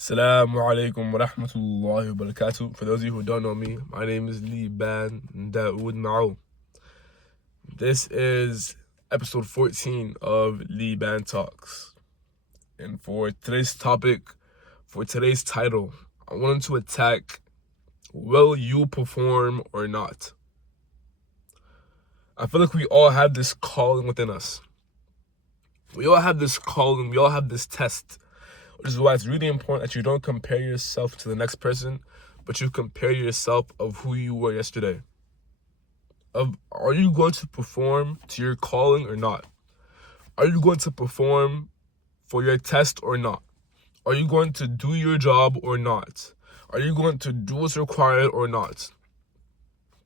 Assalamu alaikum wa rahmatullahi wa barakatuh. For those of you who don't know me, my name is Liban Dawood Ma'o. This is episode 14 of Liban Talks. And for today's topic, for today's title, I wanted to attack, will you perform or not? I feel like we all have this calling within us. We all have this calling, we all have this test. Which is why it's really important that you don't compare yourself to the next person, but you compare yourself of who you were yesterday. Are you going to perform to your calling or not? Are you going to perform for your test or not? Are you going to do your job or not? Are you going to do what's required or not?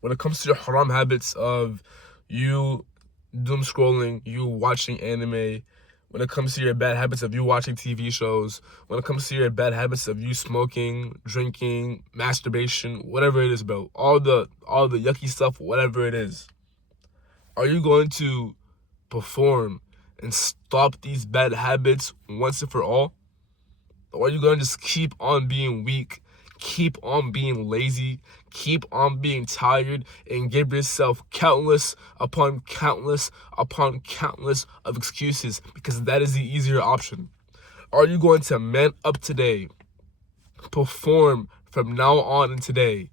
When it comes to your haram habits of you doom scrolling, you watching anime, when it comes to your bad habits of you watching TV shows, when it comes to your bad habits of you smoking, drinking, masturbation, whatever it is, bro, all the yucky stuff, whatever it is, are you going to perform and stop these bad habits once and for all? Or are you going to just keep on being weak, keep on being lazy, keep on being tired, and give yourself countless upon countless upon countless of excuses, because that is the easier option? Are you going to man up today, perform from now on and today,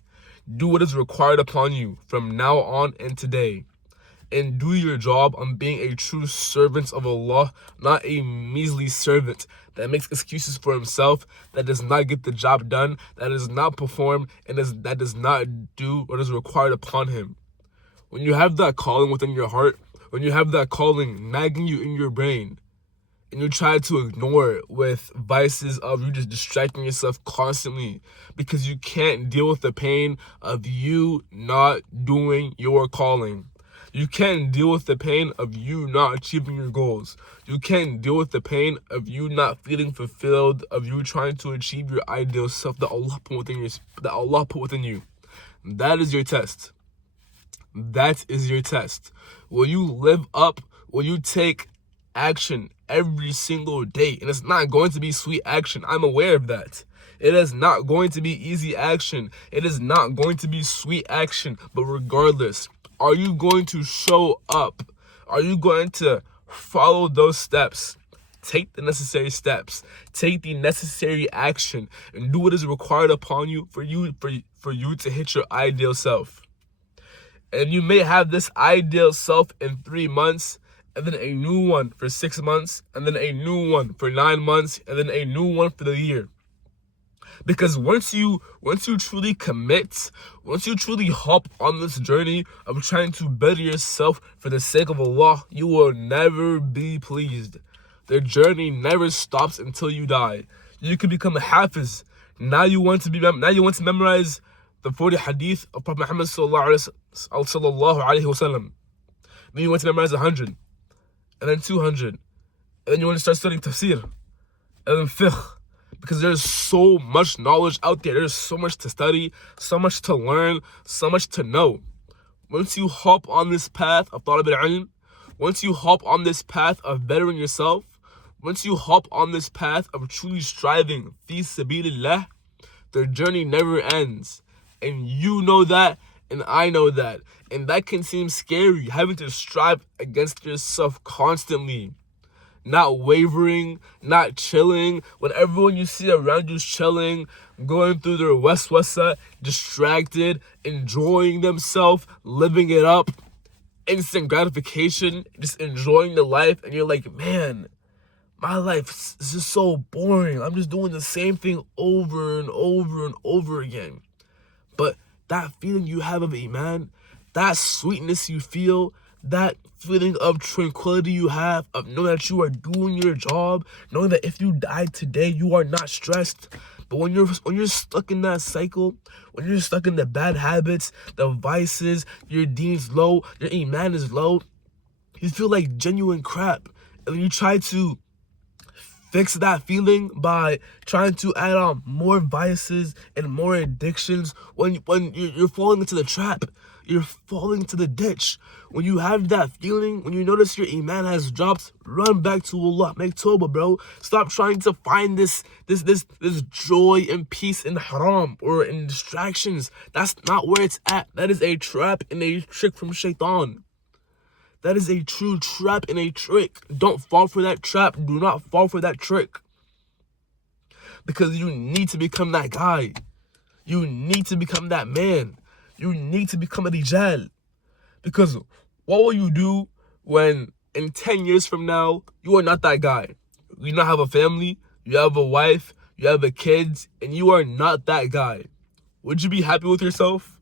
do what is required upon you from now on and today, and do your job on being a true servant of Allah, not a measly servant that makes excuses for himself, that does not get the job done, that does not perform, and that does not do what is required upon him? When you have that calling within your heart, when you have that calling nagging you in your brain, and you try to ignore it with vices of you just distracting yourself constantly because you can't deal with the pain of you not doing your calling. You can't deal with the pain of you not achieving your goals. You can't deal with the pain of you not feeling fulfilled, of you trying to achieve your ideal self that Allah put within you. That is your test. That is your test. Will you live up? Will you take action every single day? And it's not going to be sweet action. I'm aware of that. It is not going to be easy action. It is not going to be sweet action. But regardless, are you going to show up? Are you going to follow those steps? Take the necessary steps. Take the necessary action and do what is required upon you for you to hit your ideal self. And you may have this ideal self in 3 months, and then a new one for 6 months, and then a new one for 9 months, and then a new one for the year. Because once you truly commit, once you truly hop on this journey of trying to better yourself for the sake of Allah, you will never be pleased. The journey never stops until you die. You can become a hafiz. Now you want to memorize the 40 hadith of Prophet Muhammad sallallahu alaihi wasallam. Then you want to memorize 100, and then 200, and then you want to start studying tafsir, and then fiqh. Because there's so much knowledge out there. There's so much to study, so much to learn, so much to know. Once you hop on this path of talib al-ilm, once you hop on this path of bettering yourself, once you hop on this path of truly striving, fi sabilillah, the journey never ends. And you know that, and I know that. And that can seem scary, having to strive against yourself constantly. Not wavering, not chilling. When everyone you see around you is chilling, going through their waswasa, distracted, enjoying themselves, living it up, instant gratification, just enjoying the life, and you're like, man, my life is just so boring. I'm just doing the same thing over and over and over again. But that feeling you have of Iman, that sweetness you feel, that feeling of tranquility you have, of knowing that you are doing your job, knowing that if you die today, you are not stressed. But when you're stuck in that cycle, when you're stuck in the bad habits, the vices, your deed's low, your Iman is low, you feel like genuine crap. And you try to fix that feeling by trying to add on more vices and more addictions when you're falling into the trap. you're falling to the ditch. When you have that feeling, when you notice your iman has dropped, run back to Allah. Make tawbah, bro. Stop trying to find this joy and peace in haram or in distractions. That's not where it's at. That is a trap and a trick from shaitan. That is a true trap and a trick. Don't fall for that trap. Do not fall for that trick. Because you need to become that guy. You need to become that man. You need to become a rijal. Because what will you do when in 10 years from now, you are not that guy? You not have a family, you have a wife, you have a kids, and you are not that guy. Would you be happy with yourself?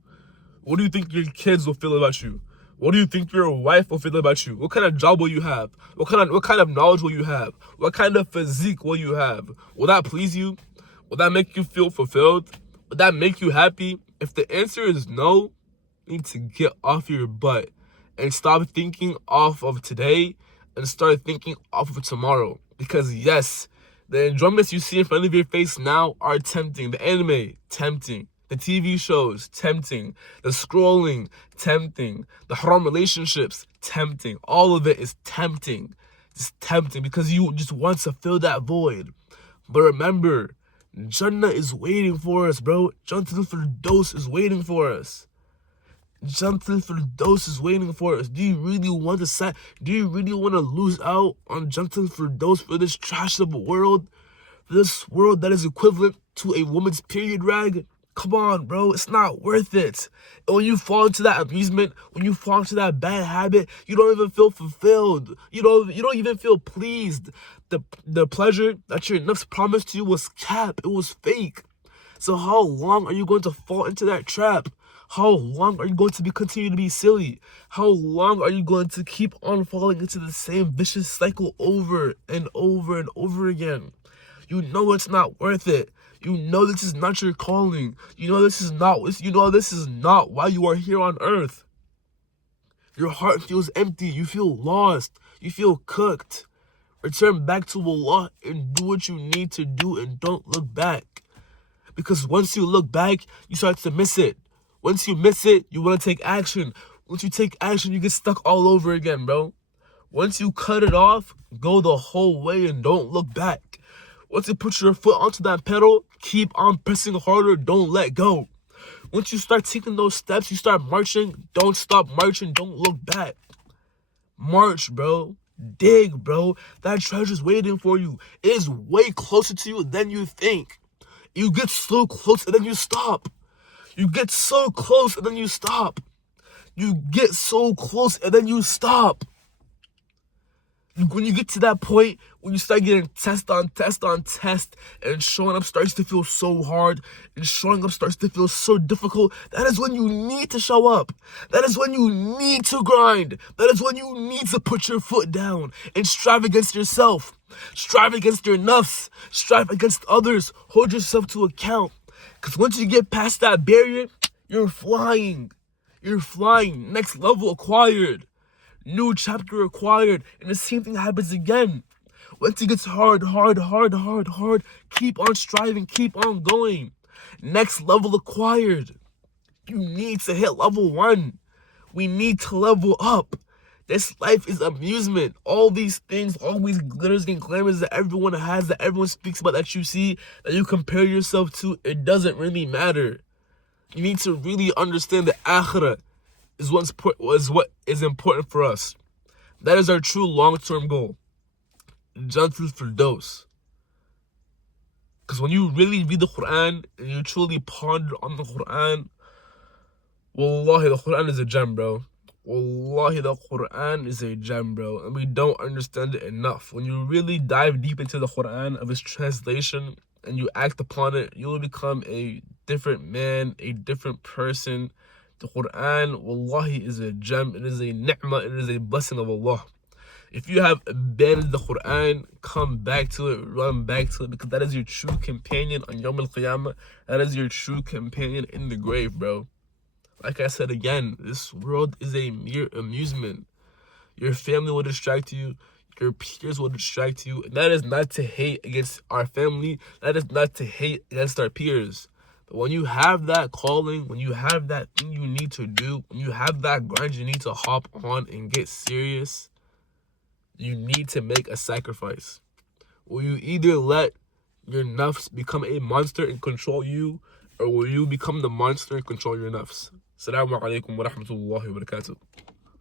What do you think your kids will feel about you? What do you think your wife will feel about you? What kind of job will you have? What kind of knowledge will you have? What kind of physique will you have? Will that please you? Will that make you feel fulfilled? Will that make you happy? If the answer is no, you need to get off your butt and stop thinking off of today and start thinking off of tomorrow. Because yes, the enjoyments you see in front of your face now are tempting. The anime, tempting. The TV shows, tempting. The scrolling, tempting. The haram relationships, tempting. All of it is tempting. It's tempting because you just want to fill that void. But remember, Jannah is waiting for us, bro. Jannatul Firdaus is waiting for us. Jannatul Firdaus is waiting for us. Do you really want to lose out on Jannatul Firdaus for this trash of a world? For this world that is equivalent to a woman's period rag? Come on, bro. It's not worth it. And when you fall into that amusement, when you fall into that bad habit, you don't even feel fulfilled. You don't even feel pleased. The pleasure that your nafs promised you was cap. It was fake. So how long are you going to fall into that trap? How long are you going to continue to be silly? How long are you going to keep on falling into the same vicious cycle over and over and over again? You know it's not worth it. You know this is not your calling. You know this is not why you are here on earth. Your heart feels empty. You feel lost. You feel cooked. Return back to Allah and do what you need to do and don't look back. Because once you look back, you start to miss it. Once you miss it, you want to take action. Once you take action, you get stuck all over again, bro. Once you cut it off, go the whole way and don't look back. Once you put your foot onto that pedal, keep on pressing harder, don't let go. Once you start taking those steps, you start marching, don't stop marching, don't look back. March, bro. Dig, bro. That treasure's waiting for you. It is way closer to you than you think. You get so close and then you stop. You get so close and then you stop. You get so close and then you stop. When you get to that point, when you start getting test on test on test, and showing up starts to feel so hard, and showing up starts to feel so difficult, that is when you need to show up. That is when you need to grind. That is when you need to put your foot down and strive against yourself. Strive against your nafs. Strive against others. Hold yourself to account. Because once you get past that barrier, you're flying. You're flying. Next level acquired. New chapter acquired, and the same thing happens again. Once it gets hard, keep on striving, keep on going. Next level acquired. You need to hit level 1. We need to level up. This life is amusement. All these things, all these glitters and glamours that everyone has, that everyone speaks about, that you see, that you compare yourself to, it doesn't really matter. You need to really understand that akhirah is what is important for us. That is our true long-term goal. Jannatul Firdaus. Because when you really read the Quran and you truly ponder on the Quran, wallahi, the Quran is a gem, bro. Wallahi, the Quran is a gem, bro. And we don't understand it enough. When you really dive deep into the Quran of its translation and you act upon it, you will become a different man, a different person. The Quran, wallahi, is a gem. It is a ni'mah. It is a blessing of Allah. If you have abandoned the Quran, come back to it, run back to it, because that is your true companion on Yawm al-Qiyamah. That is your true companion in the grave, bro. Like I said again, this world is a mere amusement. Your family will distract you. Your peers will distract you. And that is not to hate against our family. That is not to hate against our peers. But when you have that calling, when you have that thing you need to do, when you have that grind you need to hop on and get serious, you need to make a sacrifice. Will you either let your nafs become a monster and control you, or will you become the monster and control your nafs? Assalamu alaikum wa rahmatullahi wa barakatuh.